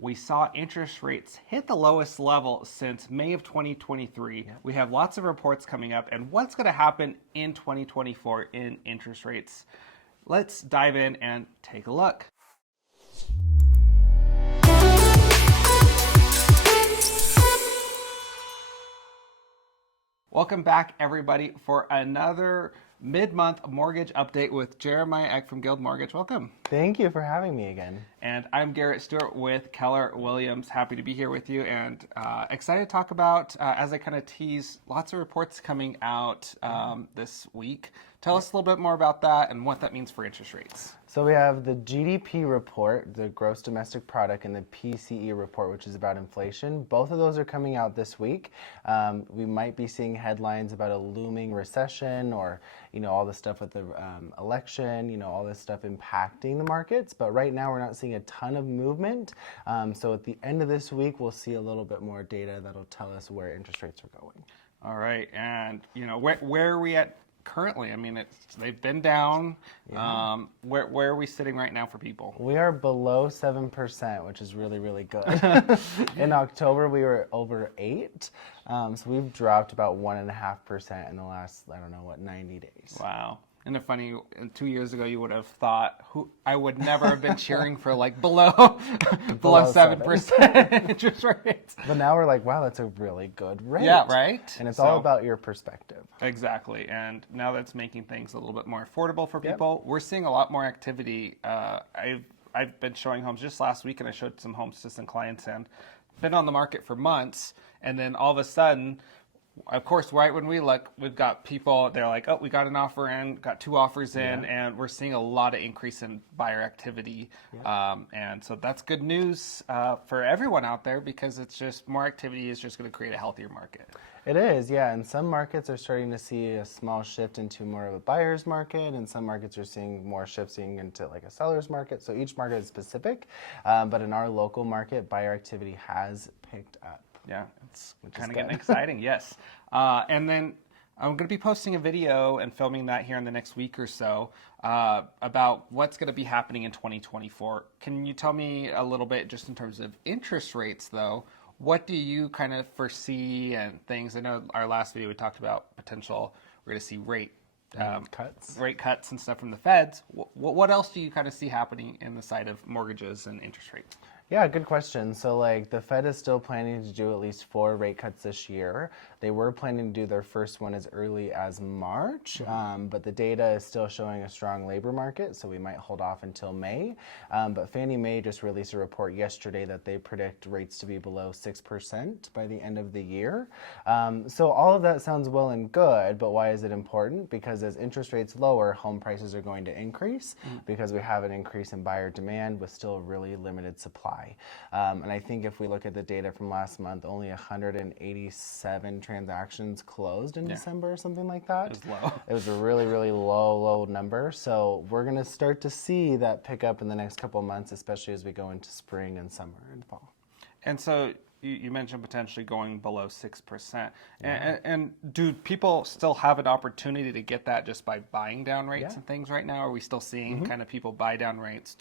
we saw interest rates hit the lowest level since May of 2023. Yeah. We have lots of reports coming up, and what's going to happen in 2024 in interest rates. Let's dive in and take a look. Welcome back, everybody, for another mid-month mortgage update with Jeremiah Eck from Guild Mortgage. Welcome. Thank you for having me again. And I'm Garrett Stewart with Keller Williams. Happy to be here with you and excited to talk about, as I kind of tease, lots of reports coming out this week. Tell us a little bit more about that and what that means for interest rates. So we have the GDP report, the gross domestic product, and the PCE report, which is about inflation. Both of those are coming out this week. We might be seeing headlines about a looming recession or, all the stuff with the election, all this stuff impacting the markets. But right now we're not seeing a ton of movement. So at the end of this week, we'll see a little bit more data that'll tell us where interest rates are going. All right. And, where are we at currently? I mean, they've been down. Yeah. Where are we sitting right now for people? We are below 7%, which is really, really good. In October, we were over 8%. So we've dropped about 1.5% in the last, 90 days. Wow. Isn't it funny, 2 years ago you would have thought I would never have been cheering for below 7% interest rates. But now we're like, wow, that's a really good rate. Yeah, right? And it's all about your perspective. Exactly. And now that's making things a little bit more affordable for people. Yep. We're seeing a lot more activity. I've been showing homes just last week, and I showed some homes to some clients and been on the market for months. And then all of a sudden, of course, right when we look, we've got people, they're like, oh, we got an offer in, got 2 offers in, and we're seeing a lot of increase in buyer activity. Yeah. And so that's good news for everyone out there, because it's just more activity is just going to create a healthier market. It is, yeah. And some markets are starting to see a small shift into more of a buyer's market, and some markets are seeing more shifting into a seller's market. So each market is specific. But in our local market, buyer activity has picked up. Yeah, it's kind of getting exciting, yes. And then I'm going to be posting a video and filming that here in the next week or so about what's going to be happening in 2024. Can you tell me a little bit just in terms of interest rates, though? What do you kind of foresee and things? I know our last video we talked about potential, we're going to see rate cuts and stuff from the feds. What else do you kind of see happening in the side of mortgages and interest rates? Yeah, good question. So the Fed is still planning to do at least 4 rate cuts this year. They were planning to do their first one as early as March, but the data is still showing a strong labor market, so we might hold off until May. But Fannie Mae just released a report yesterday that they predict rates to be below 6% by the end of the year. So all of that sounds well and good, but why is it important? Because as interest rates lower, home prices are going to increase because we have an increase in buyer demand with still a really limited supply. And I think if we look at the data from last month, only 187 transactions closed in December or something like that. It was low. It was a really, really low number. So we're going to start to see that pick up in the next couple of months, especially as we go into spring and summer and fall. And so you mentioned potentially going below 6%. And do people still have an opportunity to get that just by buying down rates and things right now? Are we still seeing kind of people buy down rates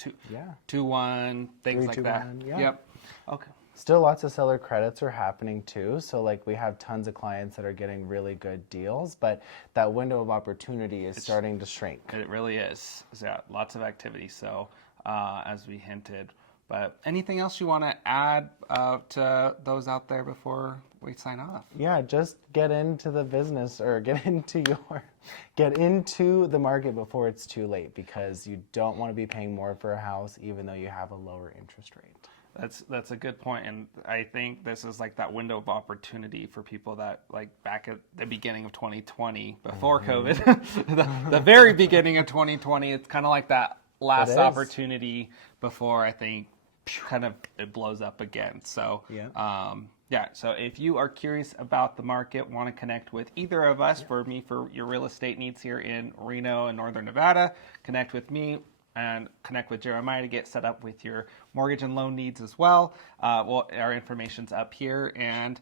2-1, things 3, like 2, that? 1, yeah. Yep. Okay. Still lots of seller credits are happening too. So we have tons of clients that are getting really good deals, but that window of opportunity is starting to shrink. It really is. Yeah, lots of activity. So as we hinted. But anything else you want to add to those out there before we sign off? Yeah, just get into the business or get into the market before it's too late, because you don't want to be paying more for a house even though you have a lower interest rate. That's a good point, and I think this is that window of opportunity for people that back at the beginning of 2020, before COVID, the very beginning of 2020, it's kind of like that last opportunity before I think kind of it blows up again. So so if you are curious about the market, want to connect with either of us, for your real estate needs here in Reno and Northern Nevada, connect with me. and connect with Jeremiah to get set up with your mortgage and loan needs as well. Our information's up here, and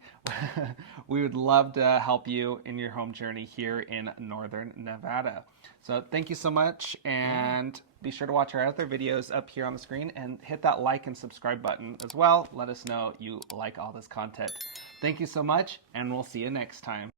we would love to help you in your home journey here in Northern Nevada. So thank you so much, and be sure to watch our other videos up here on the screen, and hit that like and subscribe button as well. Let us know you like all this content. Thank you so much, and we'll see you next time.